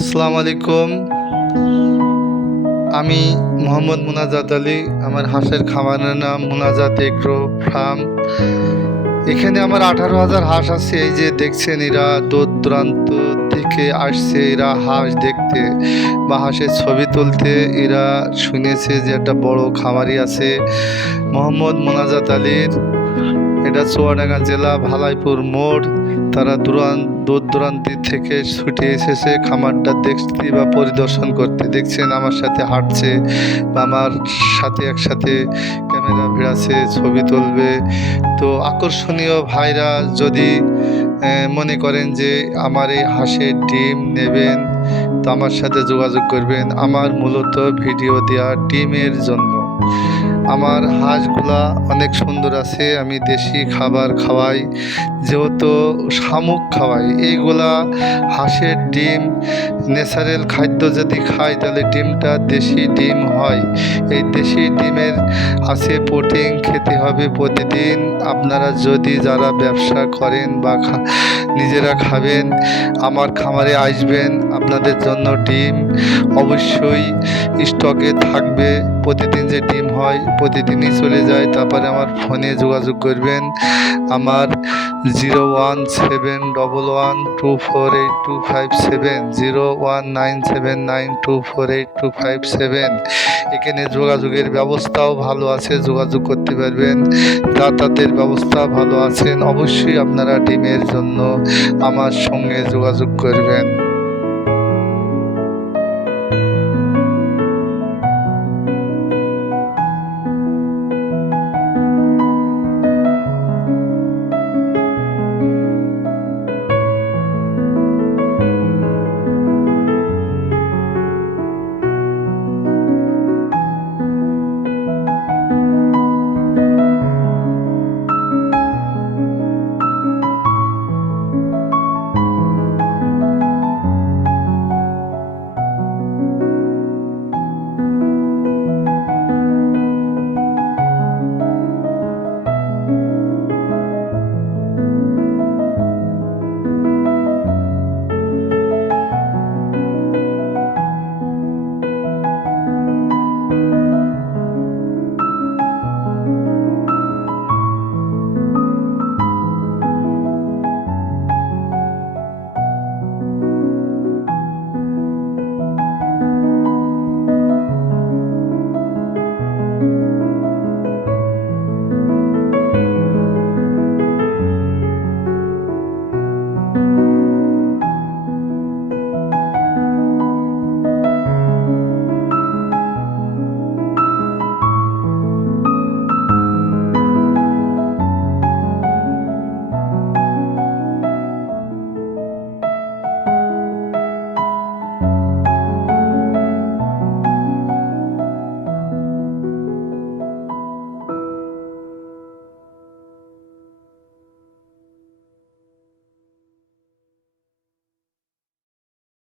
আসসালামু আলাইকুম। আমি মোহাম্মদ মুনাজাত আলী, আমার হাঁসের খামারের নাম মুনাজাত এগ্রো ফার্ম। এখানে আমার আঠারো হাজার হাঁস আছে, এই যে দেখছেন এরা দূর দূরান্ত থেকে আসছে, এরা হাঁস দেখতে বা হাঁসের ছবি তুলতে। এরা শুনেছে যে একটা বড় খামারি আছে মোহাম্মদ মোনাজাত আলীর। এটা চুয়াডাঙ্গা জেলা, ভালাইপুর মোড়। তারা দূরান্ত দূর দূরান্ত থেকে ছুটে এসেছে। খামারটা দেখতে বা পরিদর্শন করতে দেখছেন। আমার সাথে হাঁটছে বা আমার সাথে একসাথে ক্যামেরা ভিড়াচ্ছে, ছবি তুলবে। তো আকর্ষণীয় ভাইরা যদি মনে করেন যে আমার এই হাঁসের ডিম নেবেন, তো আমার সাথে যোগাযোগ করবেন। আমার মূলত ভিডিও দেওয়া ডিমের জন্য। আমার হাঁসগুলা অনেক সুন্দর আছে, আমি দেশি খাবার খাওয়াই, যেহেতু শামুক খাওয়াই। এইগুলা হাঁসের ডিম, ন্যাচারাল খাদ্য যদি খাই, তাহলে ডিমটা দেশি ডিম হয়। এই দেশি ডিমের আছে প্রোটিন, খেতে হবে প্রতিদিন। আপনারা যদি যারা ব্যবসা করেন বা নিজেরা খাবেন, আমার খামারে আসবেন, আপনাদের জন্য ডিম অবশ্যই স্টকে থাকবে। প্রতিদিন যে ডিম হয় প্রতিদিনই চলে যায়। তারপরে আমার ফোনে যোগাযোগ করবেন। আমার zero one seven double one two four eight two five seven, zero one nine seven nine two four eight two five seven. এখানে যোগাযোগের ব্যবস্থাও ভালো আছে, যোগাযোগ করতে পারবেন। যাতায়াতের ব্যবস্থা ভালো আছেন, অবশ্যই আপনারা ডিমের জন্য আমার সঙ্গে যোগাযোগ করবেন।